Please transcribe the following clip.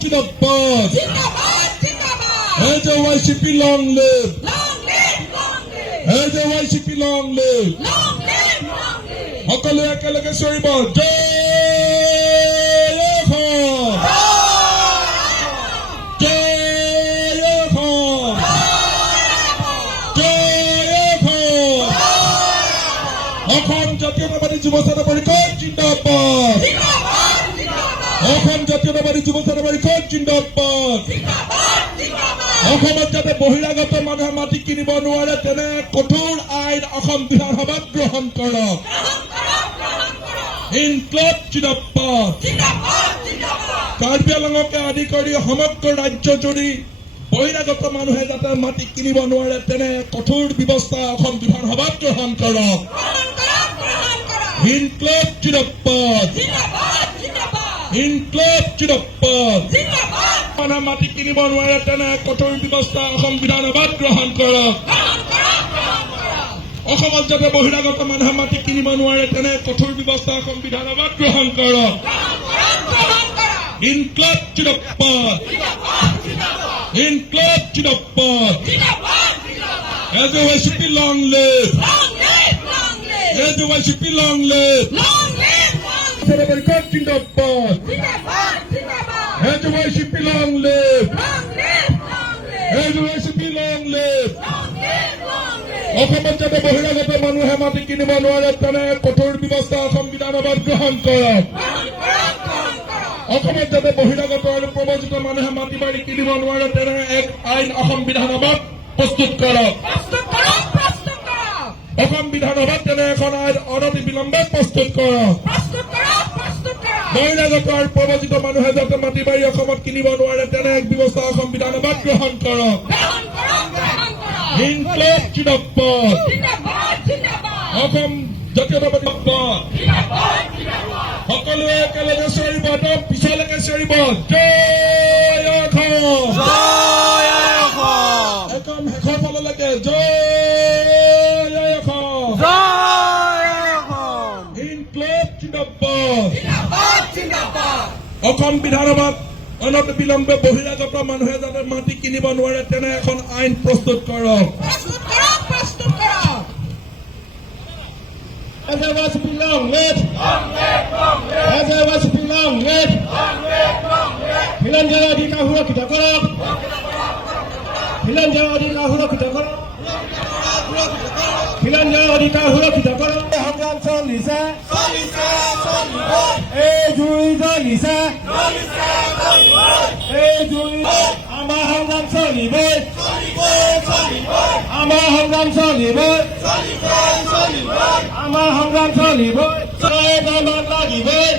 Jindabad. As the YCP long live. As the YCP long live. সকলে একেলগে চৰিব জয় অসম জয় অসম জয় অসম অসম জাতীয়তাবাদী যুৱ ছাত্ৰ পৰিষদ জিন্দাবাদ অসম জাতীয়তাবাদী যুৱ ছাত্ৰ পৰিষদ জিন্দাবাদ অসমত যাতে বহিৰাগত মানুহে মাটি কিনিব নোৱাৰে তেনে কঠোৰ আইন অসম বিধানসভাত গ্ৰহণ কৰক ইনকলাব জিন্দাবাদ কাৰ্বি আংলঙকে আদি কৰি সমগ্ৰ ৰাজ্যজুৰি বহিৰাগত মানুহে যাতে মাটি কিনিব নোৱাৰে তেনে কঠোৰ ব্যৱস্থা অসম বিধানসভাত গ্ৰহণ কৰক ইনকলাব জিন্দাবাদ ইনকলাব জিন্দাবাদ মানুহে মাটি কিনিব নোৱাৰে তেনে কঠোৰ ব্যৱস্থা অসম বিধানসভাত গ্ৰহণ কৰক অসমত যাতে বহিৰাগত মানুহে মাটি কিনিব নোৱাৰে তেনে কঠোৰ ব্যৱস্থা অসম বিধানসভাত গ্ৰহণ কৰক ইনকলাব জিন্দাবাদ ইনকলাব জিন্দাবাদ As the YCP long live As the YCP long live জিন্দাবাদ As the YCP long live As the YCP long live অসমত যাতে বহিৰাগত মানুহে মাটি কিনিব নোৱাৰে তেনে কঠোৰ ব্যৱস্থা অসম বিধানসভাত গ্ৰহণ কৰক অসমত যাতে বহিৰাগত আৰু প্ৰব্ৰজিত মানুহে মাটি বাৰী কিনিব নোৱাৰে তেনে এক আইন অসম বিধানসভাত প্ৰস্তুত কৰক অসম বিধানসভাত তেনে এখন আইন অনতি বিলম্বে প্ৰস্তুত কৰক বহিৰাগত আৰু প্ৰব্ৰজিত মানুহে যাতে মাটি বাৰী অসমত কিনিব নোৱাৰে তেনে এক ব্যৱস্থা অসম বিধানসভাত গ্ৰহণ কৰক ইনকলাব জিন্দাবাদ অসম জাতীয়তাবাদী সকলোৱে একেলগে চৰিব একদম পিছলৈকে চৰিব জয় অসম একদম শেষৰ ফাললৈকে জয় অসম ইনকলাব জিন্দাবাদ অসম বিধানসভাত অনতি বিলম্বে বহিৰাগত মানুহে যাতে মাটি কিনিব নোৱাৰে তেনে এখন আইন প্ৰস্তুত কৰক As I was belong with As I was belong with Hilanjaya dikahura kita korok Hilanjaya dikahura kita korok Hilanjaya dikahura kita korok Hamdan solisa Jui solisa Jui Ama hamdan soliboy Ama hamdan soliboy Ama hamdan soliboy Saya dalam lagi boy